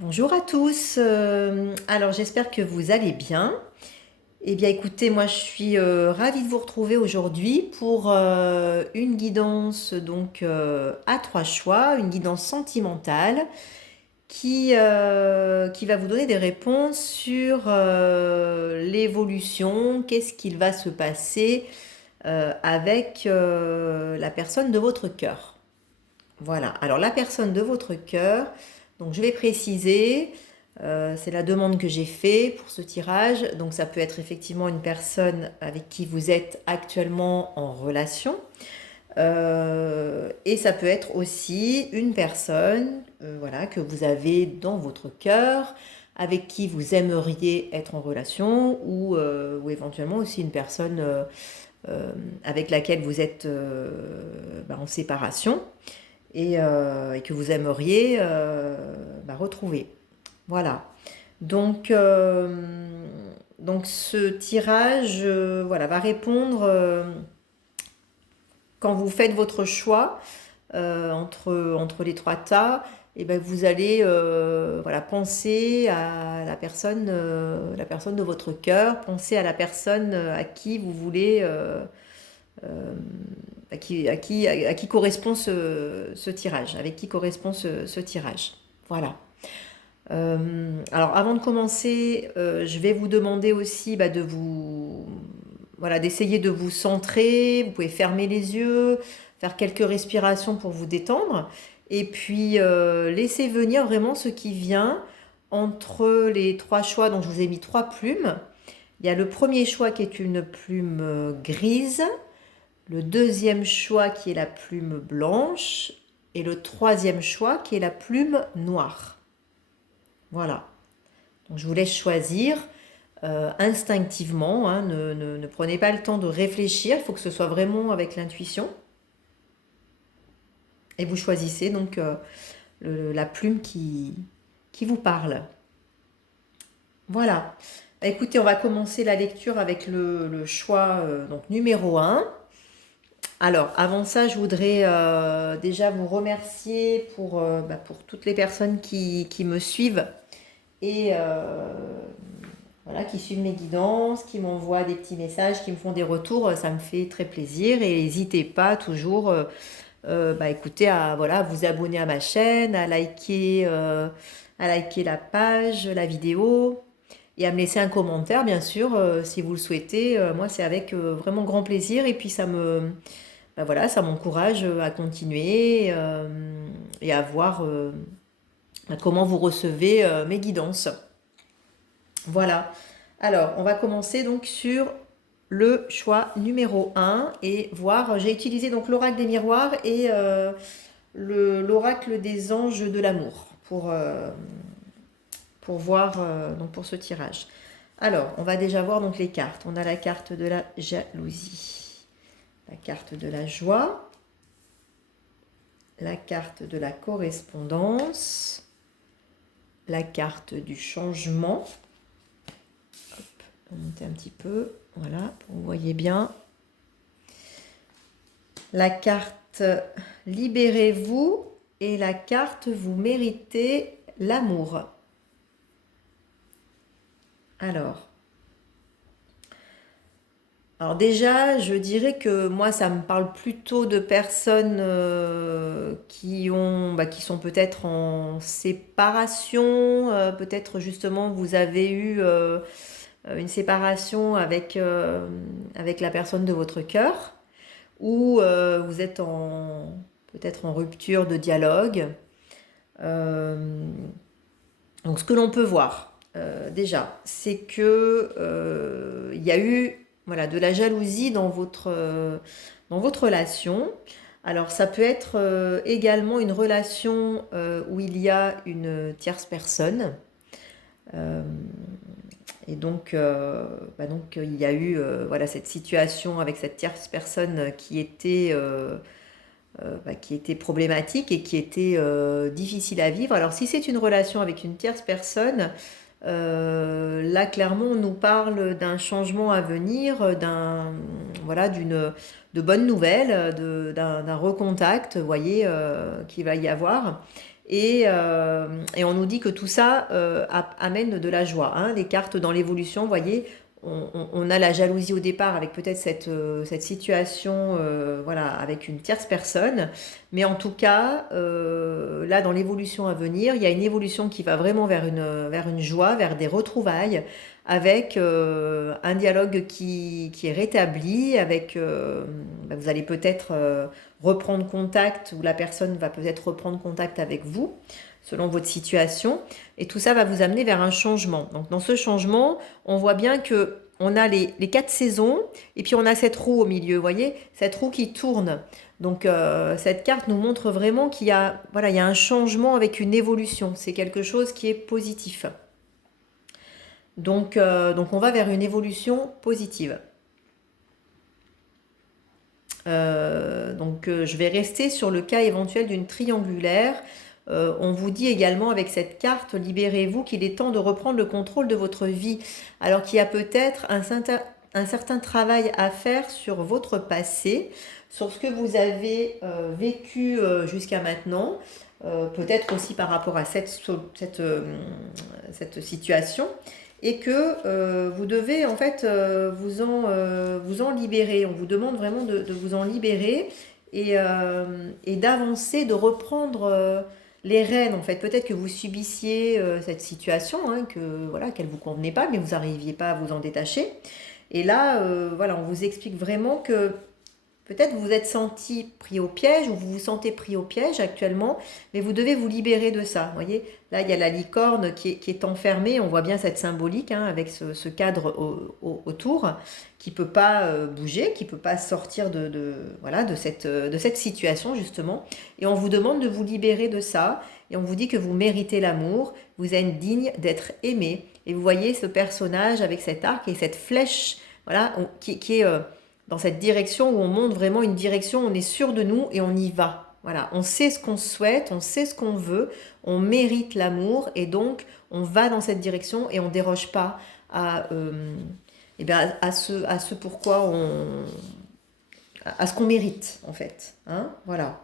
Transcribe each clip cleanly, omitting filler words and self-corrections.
Bonjour à tous, alors j'espère que vous allez bien. Eh bien écoutez, moi je suis ravie de vous retrouver aujourd'hui pour une guidance à trois choix, une guidance sentimentale qui va vous donner des réponses sur l'évolution, qu'est-ce qu'il va se passer avec la personne de votre cœur. Voilà, alors la personne de votre cœur, donc je vais préciser, c'est la demande que j'ai faite pour ce tirage, donc ça peut être effectivement une personne avec qui vous êtes actuellement en relation, et ça peut être aussi une personne voilà, que vous avez dans votre cœur, avec qui vous aimeriez être en relation, ou éventuellement aussi une personne avec laquelle vous êtes en séparation et que vous aimeriez retrouver. Voilà. Donc, euh, donc ce tirage voilà, va répondre quand vous faites votre choix entre les trois tas. Et ben vous allez voilà, penser à la personne de votre cœur, penser à la personne à qui vous voulez euh, à qui correspond ce tirage, avec qui correspond ce tirage. Voilà. Alors avant de commencer, je vais vous demander aussi de vous, voilà, d'essayer de vous centrer. Vous pouvez fermer les yeux, faire quelques respirations pour vous détendre, et puis laisser venir vraiment ce qui vient entre les trois choix. Donc je vous ai mis trois plumes. Il y a le premier choix qui est une plume grise, le deuxième choix qui est la plume blanche et le troisième choix qui est la plume noire. Voilà. Donc je vous laisse choisir instinctivement, hein, ne prenez pas le temps de réfléchir, il faut que ce soit vraiment avec l'intuition. Et vous choisissez donc la plume qui vous parle. Voilà. Écoutez, on va commencer la lecture avec le choix donc numéro un. Alors, avant ça, je voudrais déjà vous remercier pour toutes les personnes qui me suivent et voilà, qui suivent mes guidances, qui m'envoient des petits messages, qui me font des retours. Ça me fait très plaisir et n'hésitez pas toujours écoutez, à vous abonner à ma chaîne, à liker la page, la vidéo et à me laisser un commentaire, bien sûr, si vous le souhaitez. Moi, c'est avec vraiment grand plaisir et puis voilà, ça m'encourage à continuer et à voir comment vous recevez mes guidances. Voilà. Alors, on va commencer donc sur le choix numéro un et voir. J'ai utilisé donc l'oracle des miroirs et l'oracle des anges de l'amour pour voir donc pour ce tirage. Alors, on va déjà voir donc les cartes. On a la carte de la jalousie, la carte de la joie, la carte de la correspondance, la carte du changement. Hop, on va monter un petit peu, voilà, pour que vous voyez bien. La carte libérez-vous et la carte vous méritez l'amour. Alors déjà, je dirais que moi, ça me parle plutôt de personnes qui sont peut-être en séparation, peut-être justement vous avez eu une séparation avec la personne de votre cœur, ou vous êtes peut-être en rupture de dialogue. Euh, donc ce que l'on peut voir déjà, c'est que il y a eu voilà, de la jalousie dans votre relation. Alors ça peut être également une relation où il y a une tierce personne. Euh, et donc il y a eu voilà, cette situation avec cette tierce personne qui était problématique et qui était difficile à vivre. Alors si c'est une relation avec une tierce personne, là clairement on nous parle d'un changement à venir, voilà, de bonnes nouvelles, d'un recontact, vous voyez, qu'il va y avoir. Et on nous dit que tout ça amène de la joie, hein. Les cartes dans l'évolution, vous voyez, on a la jalousie au départ avec peut-être cette situation voilà, avec une tierce personne. Mais en tout cas, là, dans l'évolution à venir, il y a une évolution qui va vraiment vers une joie, vers des retrouvailles, avec un dialogue qui est rétabli, avec, vous allez peut-être reprendre contact, ou la personne va peut-être reprendre contact avec vous, selon votre situation. Et tout ça va vous amener vers un changement. Donc dans ce changement, on voit bien que on a les 4 saisons, et puis on a cette roue au milieu, vous voyez, cette roue qui tourne. Donc cette carte nous montre vraiment qu'il y a, voilà, il y a un changement avec une évolution. C'est quelque chose qui est positif. Donc on va vers une évolution positive. Je vais rester sur le cas éventuel d'une triangulaire. On vous dit également avec cette carte, libérez-vous, qu'il est temps de reprendre le contrôle de votre vie. Alors qu'il y a peut-être un certain travail à faire sur votre passé, sur ce que vous avez vécu jusqu'à maintenant, peut-être aussi par rapport à cette situation, et que vous devez en fait vous en libérer. On vous demande vraiment de vous en libérer et d'avancer, de reprendre les rênes en fait. Peut-être que vous subissiez cette situation, hein, voilà, qu'elle ne vous convenait pas, mais vous n'arriviez pas à vous en détacher. Et là, voilà, on vous explique vraiment que peut-être vous vous êtes senti pris au piège, ou vous vous sentez pris au piège actuellement, mais vous devez vous libérer de ça. Vous voyez, là, il y a la licorne qui est enfermée. On voit bien cette symbolique, hein, avec ce cadre autour, qui ne peut pas bouger, qui ne peut pas sortir voilà, de cette situation, justement. Et on vous demande de vous libérer de ça. Et on vous dit que vous méritez l'amour, vous êtes digne d'être aimé. Et vous voyez ce personnage avec cet arc et cette flèche, voilà, qui est dans cette direction où on montre vraiment une direction, on est sûr de nous et on y va. Voilà, on sait ce qu'on souhaite, on sait ce qu'on veut, on mérite l'amour, et donc on va dans cette direction et on ne déroge pas à ce pourquoi à ce qu'on mérite en fait. Hein, voilà.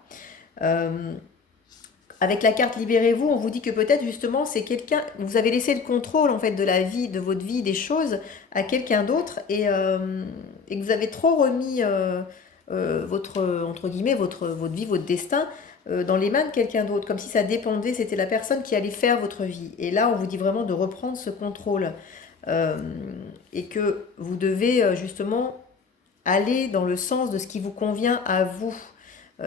Avec la carte Libérez-vous, on vous dit que peut-être justement c'est quelqu'un, vous avez laissé le contrôle en fait de la vie, de votre vie, des choses à quelqu'un d'autre, et que vous avez trop remis votre, entre guillemets, votre vie, votre destin dans les mains de quelqu'un d'autre, comme si ça dépendait, c'était la personne qui allait faire votre vie. Et là, on vous dit vraiment de reprendre ce contrôle et que vous devez justement aller dans le sens de ce qui vous convient à vous.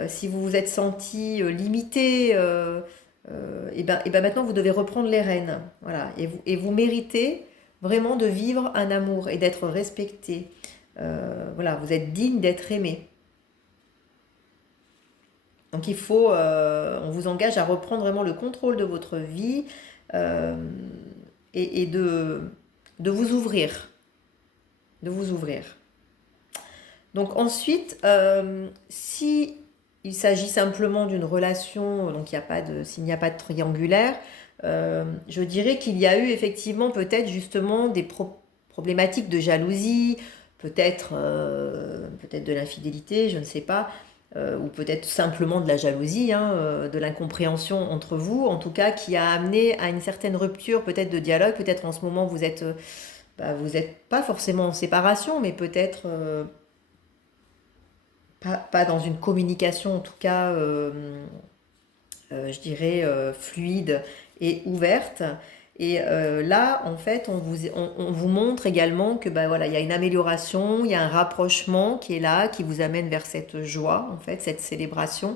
Si vous vous êtes senti limité, et ben maintenant vous devez reprendre les rênes. Voilà. Et vous méritez vraiment de vivre un amour et d'être respecté. Voilà, vous êtes digne d'être aimé. Donc on vous engage à reprendre vraiment le contrôle de votre vie et de vous ouvrir. De vous ouvrir. Donc ensuite, si il s'agit simplement d'une relation, donc s'il n'y a pas de triangulaire, je dirais qu'il y a eu effectivement peut-être justement des problématiques de jalousie, peut-être de l'infidélité, je ne sais pas, ou peut-être simplement de la jalousie, hein, de l'incompréhension entre vous, en tout cas qui a amené à une certaine rupture peut-être de dialogue. Peut-être en ce moment vous êtes pas forcément en séparation, mais peut-être pas dans une communication, en tout cas, je dirais, fluide et ouverte. Et là, en fait, on vous montre également que voilà, il y a une amélioration, il y a un rapprochement qui est là, qui vous amène vers cette joie, en fait, cette célébration.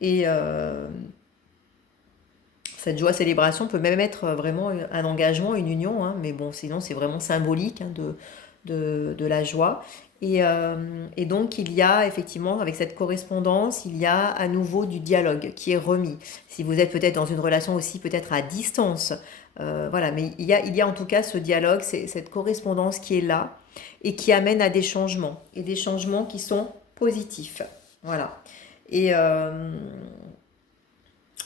Et cette joie célébration peut même être vraiment un engagement, une union, hein, mais bon, sinon c'est vraiment symbolique, hein, de la joie. Et donc il y a effectivement, avec cette correspondance, il y a à nouveau du dialogue qui est remis. Si vous êtes peut-être dans une relation aussi peut-être à distance, voilà, mais il y a en tout cas ce dialogue, cette correspondance qui est là et qui amène à des changements, et des changements qui sont positifs. Voilà. Et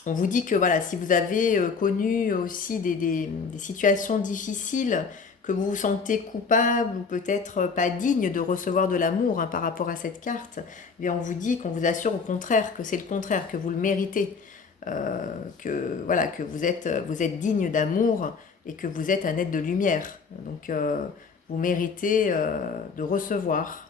on vous dit que voilà, si vous avez connu aussi des situations difficiles, que vous vous sentez coupable ou peut-être pas digne de recevoir de l'amour, hein, par rapport à cette carte, eh bien on vous dit, qu'on vous assure au contraire que c'est le contraire, que vous le méritez. que, voilà, que vous êtes digne d'amour et que vous êtes un être de lumière. Donc, vous méritez de recevoir.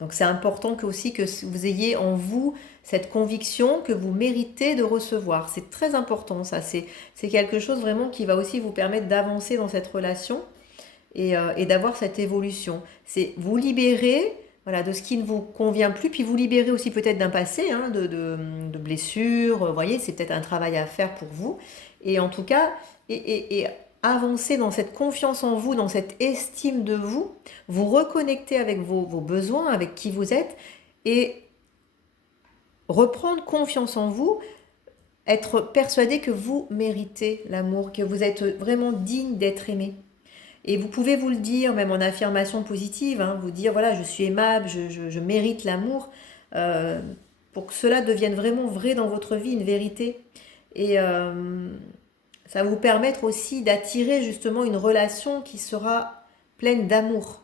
Donc c'est important aussi que vous ayez en vous cette conviction que vous méritez de recevoir. C'est très important ça. C'est quelque chose vraiment qui va aussi vous permettre d'avancer dans cette relation et d'avoir cette évolution. C'est vous libérer, voilà, de ce qui ne vous convient plus, puis vous libérer aussi peut-être d'un passé, hein, de blessures. Vous voyez, c'est peut-être un travail à faire pour vous. Et en tout cas, et avancer dans cette confiance en vous, dans cette estime de vous, vous reconnecter avec vos besoins, avec qui vous êtes, et reprendre confiance en vous, être persuadé que vous méritez l'amour, que vous êtes vraiment digne d'être aimé. Et vous pouvez vous le dire, même en affirmation positive, hein, vous dire, voilà, je suis aimable, je mérite l'amour, pour que cela devienne vraiment vrai dans votre vie, une vérité. Et ça va vous permettre aussi d'attirer justement une relation qui sera pleine d'amour.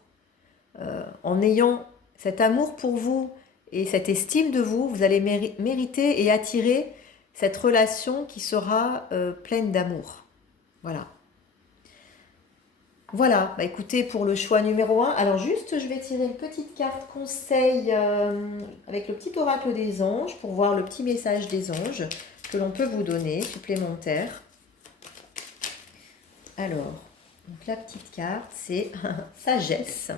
En ayant cet amour pour vous et cette estime de vous, vous allez mériter et attirer cette relation qui sera pleine d'amour. Voilà. Voilà, bah écoutez, pour le choix numéro 1, alors juste je vais tirer une petite carte conseil avec le petit oracle des anges pour voir le petit message des anges que l'on peut vous donner, supplémentaire. Alors, donc la petite carte, c'est sagesse.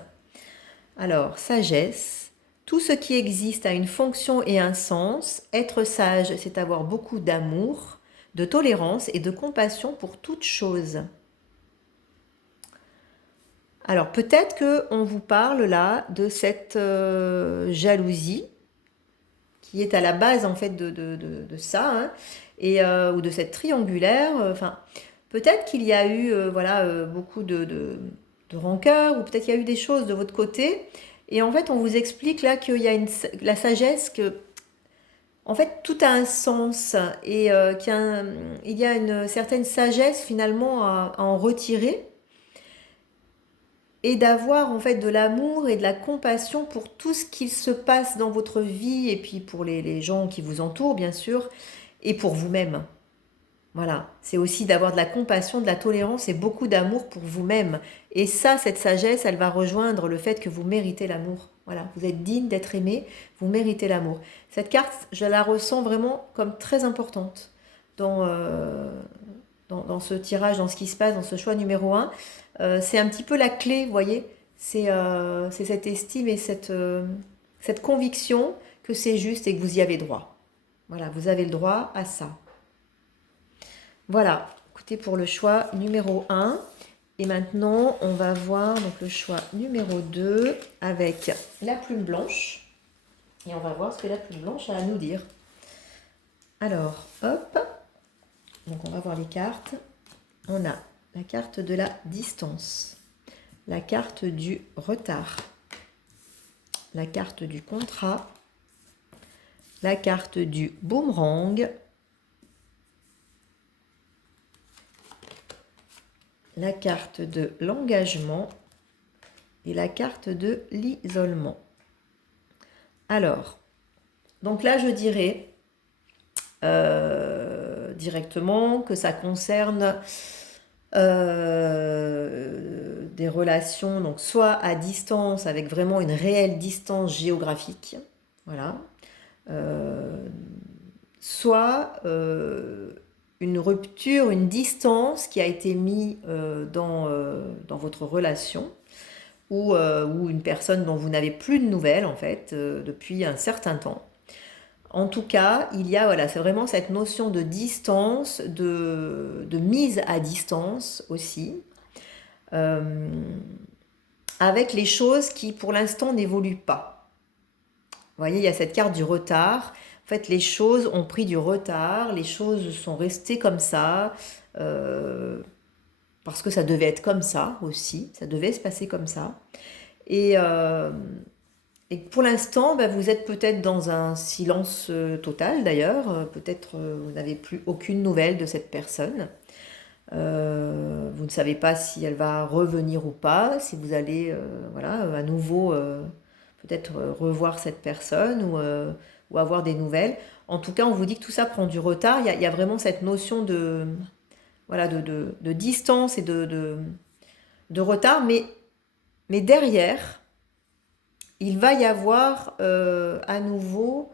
Alors, sagesse, tout ce qui existe a une fonction et un sens. Être sage, c'est avoir beaucoup d'amour, de tolérance et de compassion pour toute chose. Alors, peut-être qu'on vous parle là de cette jalousie qui est à la base en fait de ça, hein, ou de cette triangulaire. Enfin, peut-être qu'il y a eu beaucoup de rancœur, ou peut-être qu'il y a eu des choses de votre côté. Et en fait, on vous explique là qu'il y a la sagesse, que en fait tout a un sens et il y a une certaine sagesse finalement à en retirer et d'avoir en fait de l'amour et de la compassion pour tout ce qui se passe dans votre vie et puis pour les gens qui vous entourent bien sûr et pour vous-même. Voilà, c'est aussi d'avoir de la compassion, de la tolérance et beaucoup d'amour pour vous-même. Et ça, cette sagesse, elle va rejoindre le fait que vous méritez l'amour. Voilà, vous êtes digne d'être aimé, vous méritez l'amour. Cette carte, je la ressens vraiment comme très importante dans ce tirage, dans ce qui se passe, dans ce choix numéro 1. C'est un petit peu la clé, vous voyez. C'est cette estime et cette conviction que c'est juste et que vous y avez droit. Voilà, vous avez le droit à ça. Voilà, écoutez pour le choix numéro 1. Et maintenant, on va voir donc, le choix numéro 2 avec la plume blanche. Et on va voir ce que la plume blanche a à nous dire. Alors, hop. Donc, on va voir les cartes. On a la carte de la distance, la carte du retard, la carte du contrat, la carte du boomerang, la carte de l'engagement et la carte de l'isolement. Alors, donc là je dirais directement que ça concerne des relations, donc soit à distance, avec vraiment une réelle distance géographique, voilà, soit une rupture, une distance qui a été mise dans votre relation, ou une personne dont vous n'avez plus de nouvelles en fait depuis un certain temps. En tout cas, il y a, voilà, c'est vraiment cette notion de distance, de mise à distance aussi, avec les choses qui pour l'instant n'évoluent pas. Vous voyez, il y a cette carte du retard. En fait, les choses ont pris du retard, les choses sont restées comme ça, parce que ça devait être comme ça aussi, ça devait se passer comme ça. Et pour l'instant, vous êtes peut-être dans un silence total d'ailleurs, peut-être vous n'avez plus aucune nouvelle de cette personne. Vous ne savez pas si elle va revenir ou pas, si vous allez à nouveau peut-être revoir cette personne ou avoir des nouvelles. En tout cas, on vous dit que tout ça prend du retard. Il y a vraiment cette notion de, voilà, de distance et de retard. Mais derrière, il va y avoir à nouveau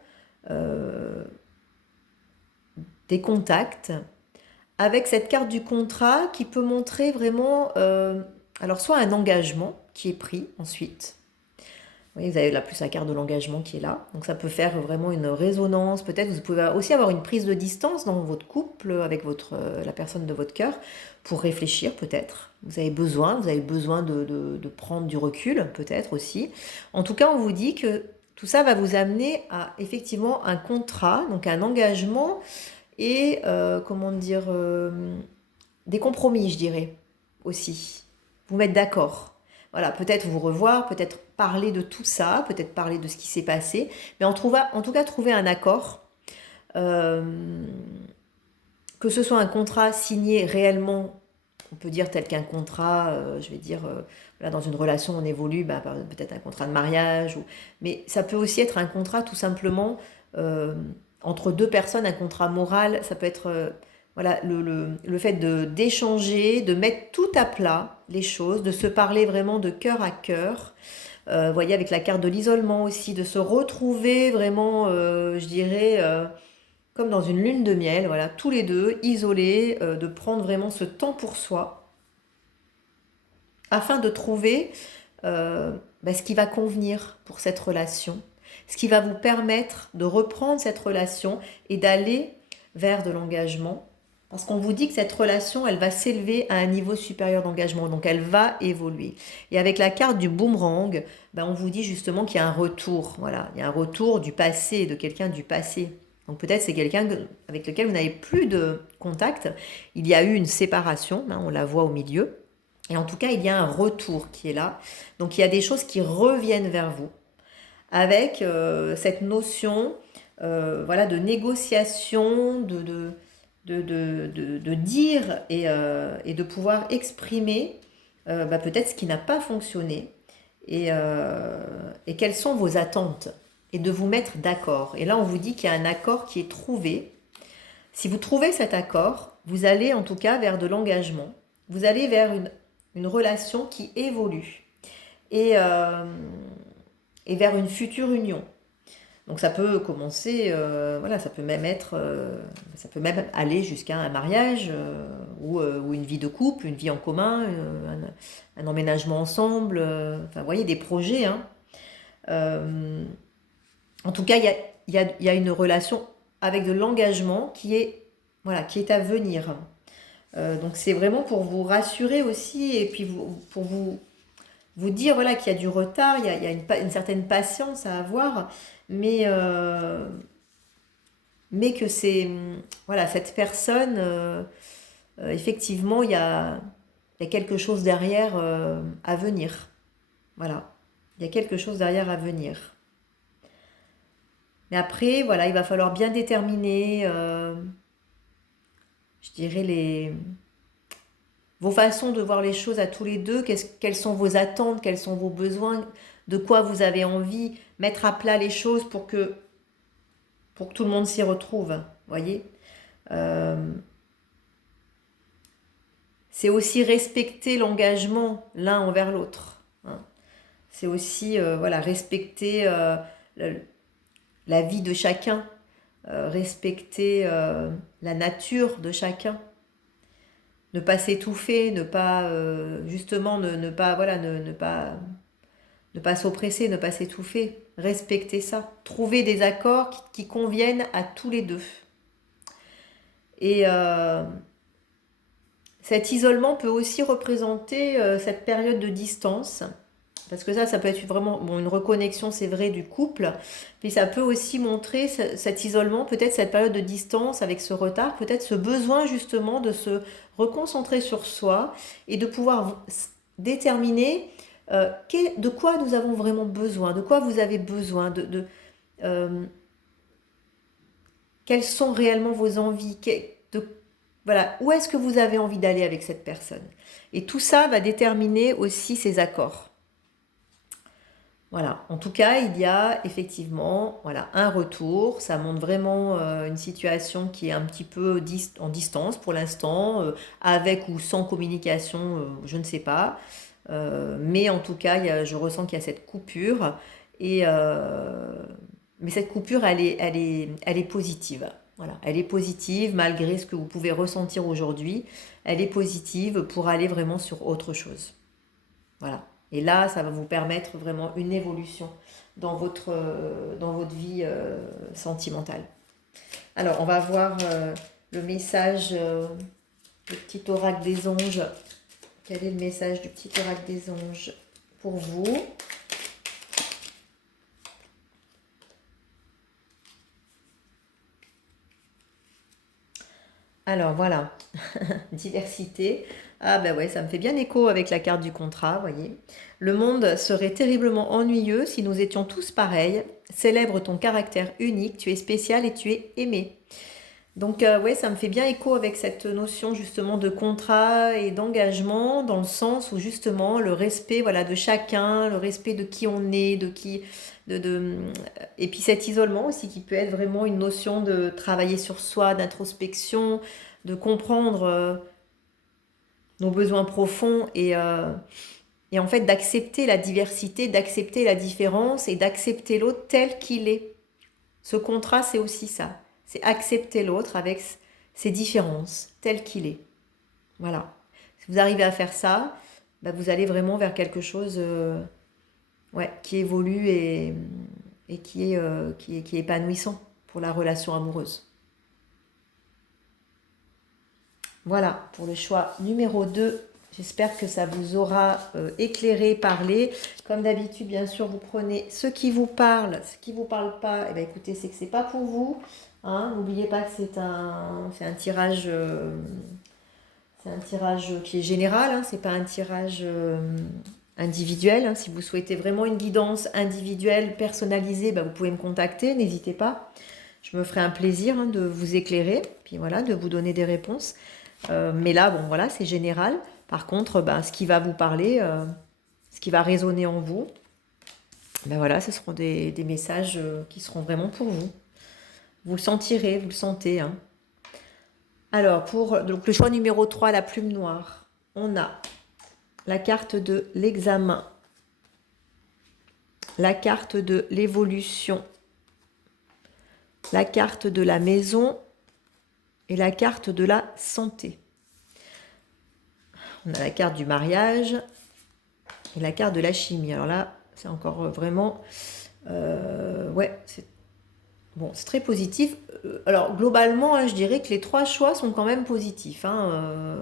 euh, des contacts avec cette carte du contrat qui peut montrer vraiment, alors soit un engagement qui est pris ensuite. Vous voyez, vous avez là plus la carte de l'engagement qui est là. Donc ça peut faire vraiment une résonance. Peut-être vous pouvez aussi avoir une prise de distance dans votre couple avec la personne de votre cœur pour réfléchir peut-être. Vous avez besoin de prendre du recul peut-être aussi. En tout cas, on vous dit que tout ça va vous amener à effectivement un contrat, donc un engagement et comment dire des compromis, je dirais aussi. Vous mettre d'accord. Voilà, peut-être vous revoir, peut-être parler de tout ça, peut-être parler de ce qui s'est passé, mais en tout cas trouver un accord, euh, que ce soit un contrat signé réellement, on peut dire tel qu'un contrat, je vais dire, là, dans une relation on évolue, bah, peut-être un contrat de mariage, mais ça peut aussi être un contrat tout simplement euh, entre deux personnes, un contrat moral, ça peut être voilà, le fait d'échanger, de mettre tout à plat les choses, de se parler vraiment de cœur à cœur. Vous voyez, avec la carte de l'isolement aussi, de se retrouver vraiment, je dirais, comme dans une lune de miel, voilà, tous les deux, isolés, de prendre vraiment ce temps pour soi, afin de trouver ce qui va convenir pour cette relation, ce qui va vous permettre de reprendre cette relation et d'aller vers de l'engagement. Parce qu'on vous dit que cette relation, elle va s'élever à un niveau supérieur d'engagement, donc elle va évoluer. Et avec la carte du boomerang, on vous dit justement qu'il y a un retour. Voilà, il y a un retour du passé, de quelqu'un du passé. Donc peut-être c'est quelqu'un avec lequel vous n'avez plus de contact. Il y a eu une séparation, on la voit au milieu. Et en tout cas, il y a un retour qui est là. Donc il y a des choses qui reviennent vers vous avec cette notion voilà, de négociation, de dire et de pouvoir exprimer peut-être ce qui n'a pas fonctionné et quelles sont vos attentes et de vous mettre d'accord. Et là, on vous dit qu'il y a un accord qui est trouvé. Si vous trouvez cet accord, vous allez en tout cas vers de l'engagement. Vous allez vers une relation qui évolue et, euh, et vers une future union. Donc ça peut commencer, voilà, ça peut même aller jusqu'à un mariage ou une vie de couple, une vie en commun, un emménagement ensemble, enfin, vous voyez, des projets. Hein. Euh, En tout cas, il y a une relation avec de l'engagement voilà, qui est à venir. Donc c'est vraiment pour vous rassurer aussi et puis pour vous dire voilà, qu'il y a du retard, il y a une certaine patience à avoir, mais, euh, mais que c'est voilà, cette personne, effectivement, il y a quelque chose derrière à venir. Voilà, il y a quelque chose derrière à venir. Mais après, voilà, il va falloir bien déterminer, je dirais, vos façons de voir les choses à tous les deux, quelles sont vos attentes, quels sont vos besoins, de quoi vous avez envie, mettre à plat les choses pour que tout le monde s'y retrouve, voyez. Euh, c'est aussi respecter l'engagement l'un envers l'autre. Hein. C'est aussi voilà, respecter la vie de chacun, respecter la nature de chacun. Ne pas s'étouffer, ne pas justement ne pas voilà ne pas s'oppresser, ne pas s'étouffer, respecter ça, trouver des accords qui conviennent à tous les deux. Et cet isolement peut aussi représenter cette période de distance, parce que ça peut être vraiment bon, une reconnexion, c'est vrai, du couple, mais ça peut aussi montrer cet isolement, peut-être cette période de distance avec ce retard, peut-être ce besoin justement de se reconcentrer sur soi et de pouvoir déterminer de quoi nous avons vraiment besoin, de quoi vous avez besoin, euh, quelles sont réellement vos envies, voilà, où est-ce que vous avez envie d'aller avec cette personne. Et tout ça va déterminer aussi ces accords. Voilà, en tout cas, il y a effectivement voilà, un retour. Ça montre vraiment une situation qui est un petit peu en distance pour l'instant, avec ou sans communication, je ne sais pas. Mais en tout cas, je ressens qu'il y a cette coupure. Et, mais cette coupure, elle est positive. Voilà, elle est positive malgré ce que vous pouvez ressentir aujourd'hui. Elle est positive pour aller vraiment sur autre chose. Voilà. Et là, ça va vous permettre vraiment une évolution dans votre vie sentimentale. Alors, on va voir le message, du petit oracle des anges. Quel est le message du petit oracle des anges pour vous? Alors, voilà. Diversité. Ah ben ouais, ça me fait bien écho avec la carte du contrat, voyez. Le monde serait terriblement ennuyeux si nous étions tous pareils. Célèbre ton caractère unique, tu es spécial et tu es aimé. Donc ouais, ça me fait bien écho avec cette notion justement de contrat et d'engagement, dans le sens où justement le respect voilà, de chacun, le respect de qui on est, de qui... Et puis cet isolement aussi qui peut être vraiment une notion de travailler sur soi, d'introspection, de comprendre nos besoins profonds et en fait d'accepter la diversité, d'accepter la différence et d'accepter l'autre tel qu'il est. Ce contrat, c'est aussi ça. C'est accepter l'autre avec ses différences, tel qu'il est. Voilà. Si vous arrivez à faire ça, bah, vous allez vraiment vers quelque chose ouais, qui évolue et qui est épanouissant pour la relation amoureuse. Voilà, pour le choix numéro 2. J'espère que ça vous aura éclairé, parlé. Comme d'habitude, bien sûr, vous prenez ce qui vous parle, ce qui ne vous parle pas. Eh bien, écoutez, c'est que ce n'est pas pour vous. Hein. N'oubliez pas que c'est un tirage, qui est général. Hein. Ce n'est pas un tirage individuel. Hein. Si vous souhaitez vraiment une guidance individuelle, personnalisée, bah, vous pouvez me contacter. N'hésitez pas. Je me ferai un plaisir de vous éclairer, puis voilà, de vous donner des réponses. Mais là, bon, voilà, c'est général. Par contre, ben, ce qui va vous parler, ce qui va résonner en vous, ben voilà, ce seront des messages qui seront vraiment pour vous. Vous le sentirez, vous le sentez. Hein. Alors, pour donc, le choix numéro 3, la plume noire, on a la carte de l'examen, la carte de l'évolution, la carte de la maison et la carte de la santé. On a la carte du mariage et la carte de la chimie. Alors là, c'est encore vraiment... ouais, c'est bon, c'est très positif. Alors globalement, hein, je dirais que les 3 choix sont quand même positifs. Hein.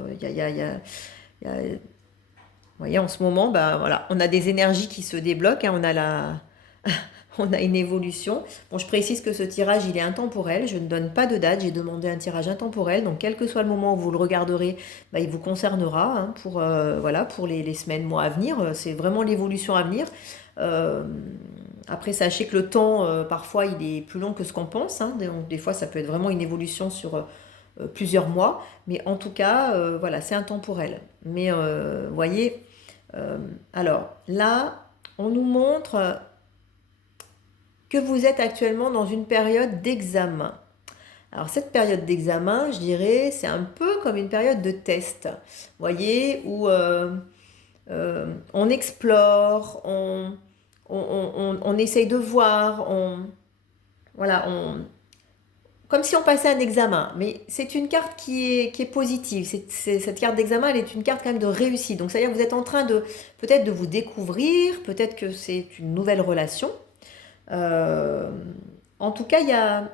Vous voyez, en ce moment, bah, voilà, on a des énergies qui se débloquent. Hein. On a une évolution. Bon, je précise que ce tirage, il est intemporel. Je ne donne pas de date. J'ai demandé un tirage intemporel. Donc, quel que soit le moment où vous le regarderez, bah, il vous concernera hein, voilà, pour les semaines, mois à venir. C'est vraiment l'évolution à venir. Après, sachez que le temps, parfois, il est plus long que ce qu'on pense. Hein. Donc, des fois, ça peut être vraiment une évolution sur plusieurs mois. Mais en tout cas, voilà, c'est intemporel. Mais, vous voyez, alors là, on nous montre que vous êtes actuellement dans une période d'examen. Alors cette période d'examen, je dirais, c'est un peu comme une période de test, vous voyez, où on explore, on essaye de voir, voilà, comme si on passait un examen. Mais c'est une carte qui est positive. Cette carte d'examen, elle est une carte quand même de réussite. Donc c'est-à-dire que vous êtes en train de peut-être de vous découvrir, peut-être que c'est une nouvelle relation. Euh, En tout cas,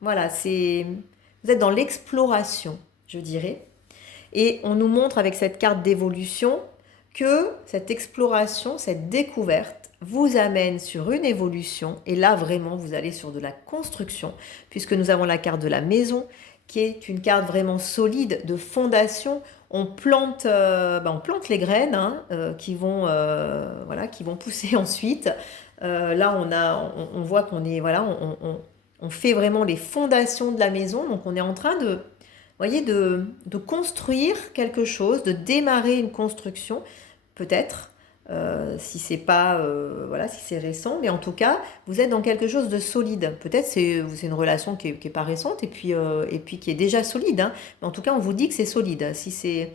voilà, vous êtes dans l'exploration, je dirais. Et on nous montre avec cette carte d'évolution que cette exploration, cette découverte vous amène sur une évolution. Et là, vraiment, vous allez sur de la construction, puisque nous avons la carte de la maison, qui est une carte vraiment solide de fondation. On plante les graines hein, voilà, qui vont pousser ensuite. Là, on voit qu'on est, voilà, on fait vraiment les fondations de la maison. Donc, on est en train voyez, de construire quelque chose, de démarrer une construction, peut-être. si c'est pas, voilà, si c'est récent, mais en tout cas, vous êtes dans quelque chose de solide. Peut-être c'est une relation qui est pas récente et puis qui est déjà solide, hein. Mais en tout cas, on vous dit que c'est solide. Si c'est,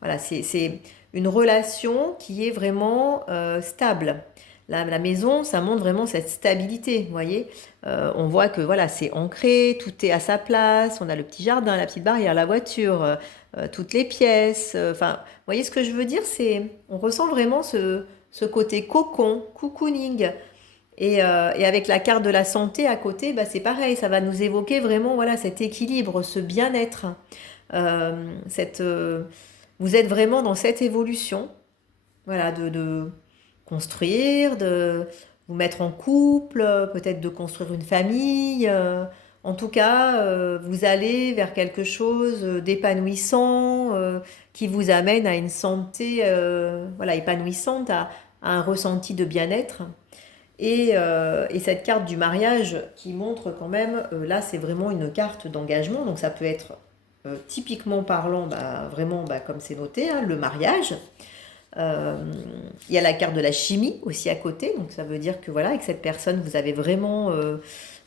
voilà, c'est une relation qui est vraiment stable. La maison, ça montre vraiment cette stabilité, vous voyez. On voit que voilà, c'est ancré, tout est à sa place. On a le petit jardin, la petite barrière, la voiture, toutes les pièces. Enfin, vous voyez ce que je veux dire? On ressent vraiment ce côté cocon, cocooning. Et avec la carte de la santé à côté, bah, c'est pareil, ça va nous évoquer vraiment voilà, cet équilibre, ce bien-être. Euh, cette, euh, vous êtes vraiment dans cette évolution, voilà, de construire, de vous mettre en couple, peut-être de construire une famille. En tout cas, vous allez vers quelque chose d'épanouissant, qui vous amène à une santé, voilà, épanouissante, à un ressenti de bien-être. Et cette carte du mariage qui montre quand même, là c'est vraiment une carte d'engagement, donc ça peut être typiquement parlant, bah, vraiment bah, comme c'est noté, hein, le mariage. Euh, il y a la carte de la chimie aussi à côté, donc ça veut dire que voilà, avec cette personne, vous avez vraiment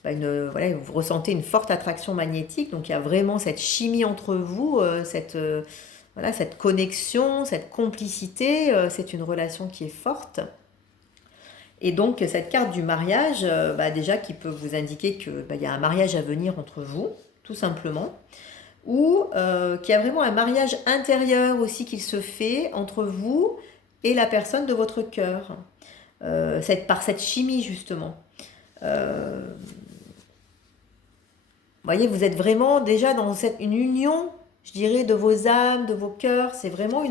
bah, voilà, vous ressentez une forte attraction magnétique, donc il y a vraiment cette chimie entre vous, voilà, cette connexion, cette complicité, c'est une relation qui est forte. Et donc cette carte du mariage, bah, déjà qui peut vous indiquer que bah, y a un mariage à venir entre vous, tout simplement, ou qu'il y a vraiment un mariage intérieur aussi qui se fait entre vous et la personne de votre cœur, par cette chimie justement. Euh, Vous voyez, vous êtes vraiment déjà dans une union, je dirais, de vos âmes, de vos cœurs. C'est vraiment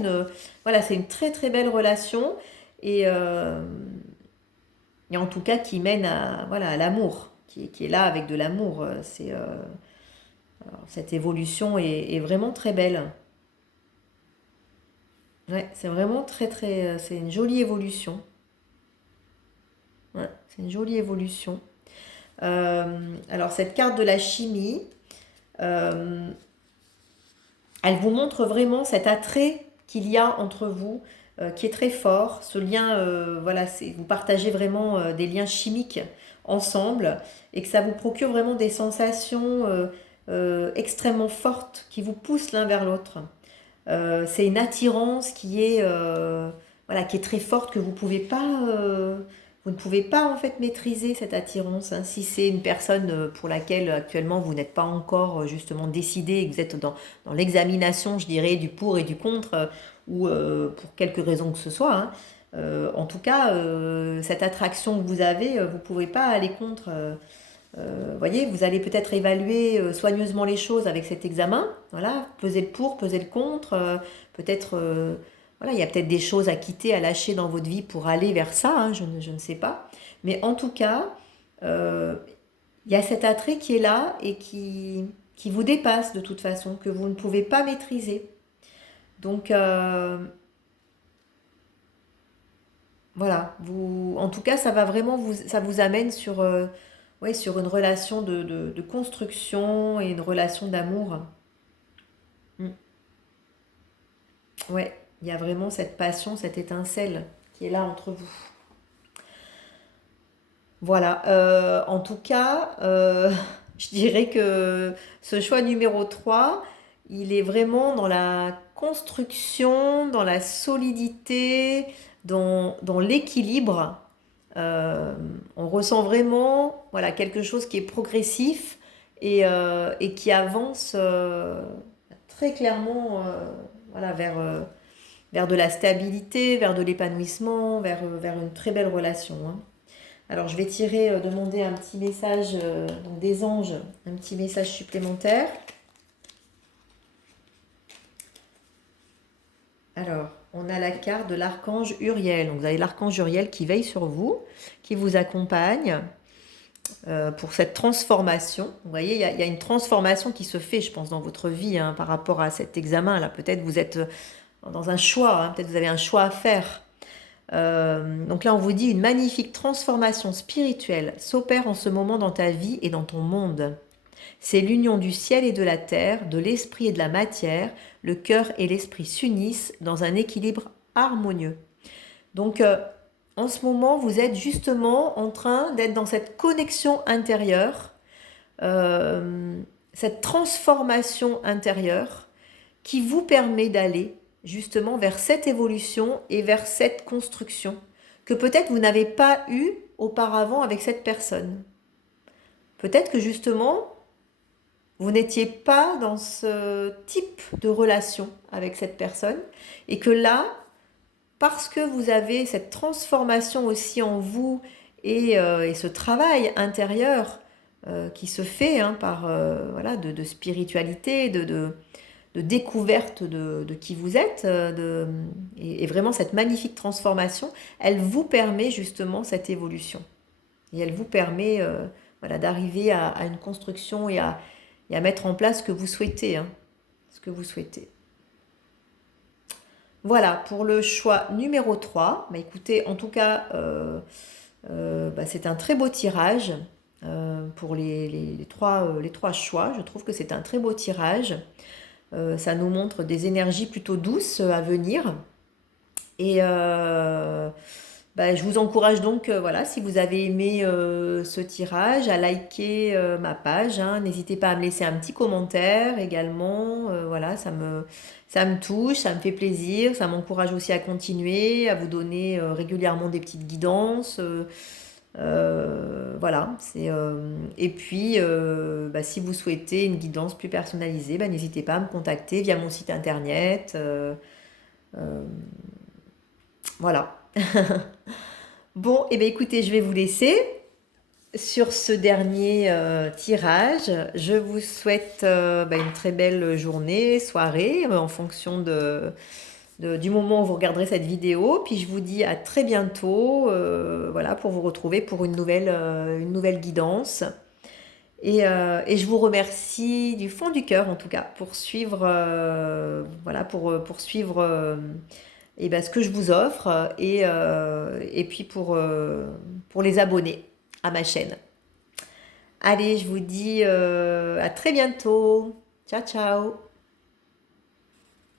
voilà, c'est une très très belle relation et, euh, et en tout cas qui mène à, voilà, à l'amour, qui est là avec de l'amour. Cette évolution est vraiment très belle. Ouais, c'est vraiment très très, c'est une jolie évolution. Ouais, c'est une jolie évolution. Alors cette carte de la chimie, euh, elle vous montre vraiment cet attrait qu'il y a entre vous, qui est très fort. Ce lien, voilà, vous partagez vraiment des liens chimiques ensemble et que ça vous procure vraiment des sensations extrêmement fortes qui vous poussent l'un vers l'autre. C'est une attirance voilà, qui est très forte que vous ne pouvez pas en fait maîtriser cette attirance, hein. Si c'est une personne pour laquelle actuellement vous n'êtes pas encore justement décidé et que vous êtes dans l'examination, je dirais, du pour et du contre, ou pour quelque raison que ce soit, hein, en tout cas, cette attraction que vous avez, vous ne pouvez pas aller contre. Voyez, vous allez peut-être évaluer soigneusement les choses avec cet examen. Voilà, peser le pour, peser le contre. Peut-être, voilà, il y a peut-être des choses à quitter, à lâcher dans votre vie pour aller vers ça, hein, je ne sais pas. Mais en tout cas, euh, il y a cet attrait qui est là et qui vous dépasse de toute façon, que vous ne pouvez pas maîtriser. Donc, voilà, en tout cas, ça va vraiment ça vous amène sur, ouais, sur une relation de construction et une relation d'amour. Mm. Ouais, il y a vraiment cette passion, cette étincelle qui est là entre vous. Voilà, en tout cas, je dirais que ce choix numéro 3, il est vraiment dans la construction, dans la solidité, dans l'équilibre. Euh, on ressent vraiment voilà, quelque chose qui est progressif et qui avance très clairement voilà, vers de la stabilité, vers de l'épanouissement, vers une très belle relation, hein. Alors je vais tirer, demander un petit message donc des anges, un petit message supplémentaire. Alors, on a la carte de l'archange Uriel. Donc vous avez l'archange Uriel qui veille sur vous, qui vous accompagne pour cette transformation. Vous voyez, il y a une transformation qui se fait, je pense, dans votre vie, hein, par rapport à cet examen-là. Peut-être vous êtes dans un choix, hein, peut-être vous avez un choix à faire. Donc là, on vous dit une magnifique transformation spirituelle s'opère en ce moment dans ta vie et dans ton monde. C'est l'union du ciel et de la terre, de l'esprit et de la matière. Le cœur et l'esprit s'unissent dans un équilibre harmonieux. Donc, en ce moment, vous êtes justement en train d'être dans cette connexion intérieure, euh, cette transformation intérieure qui vous permet d'aller justement vers cette évolution et vers cette construction que peut-être vous n'avez pas eue auparavant avec cette personne. Peut-être que justement, vous n'étiez pas dans ce type de relation avec cette personne et que là, parce que vous avez cette transformation aussi en vous et ce travail intérieur qui se fait par voilà, de spiritualité, de découverte de qui vous êtes, et vraiment cette magnifique transformation, elle vous permet justement cette évolution. Et elle vous permet voilà, d'arriver à une construction et à mettre en place ce que vous souhaitez. Ce que vous souhaitez. Voilà, pour le choix numéro 3. Bah, écoutez, en tout cas, bah, c'est un très beau tirage pour les trois choix. Je trouve que c'est un très beau tirage. Ça nous montre des énergies plutôt douces à venir. Et bah, je vous encourage donc, voilà, si vous avez aimé ce tirage, à liker ma page. N'hésitez pas à me laisser un petit commentaire également. Voilà, ça me touche, ça me fait plaisir. Ça m'encourage aussi à continuer, à vous donner régulièrement des petites guidances. Voilà, et puis bah, si vous souhaitez une guidance plus personnalisée, bah, n'hésitez pas à me contacter via mon site internet. Euh, voilà. Bon, et bien écoutez, je vais vous laisser sur ce dernier tirage. Je vous souhaite bah, une très belle journée, soirée, en fonction du moment où vous regarderez cette vidéo. Puis je vous dis à très bientôt, voilà, pour vous retrouver pour une nouvelle guidance. Et je vous remercie du fond du cœur, en tout cas, pour suivre, voilà, pour suivre et ben, ce que je vous offre et puis pour les abonnés à ma chaîne. Allez, je vous dis à très bientôt. Ciao, ciao.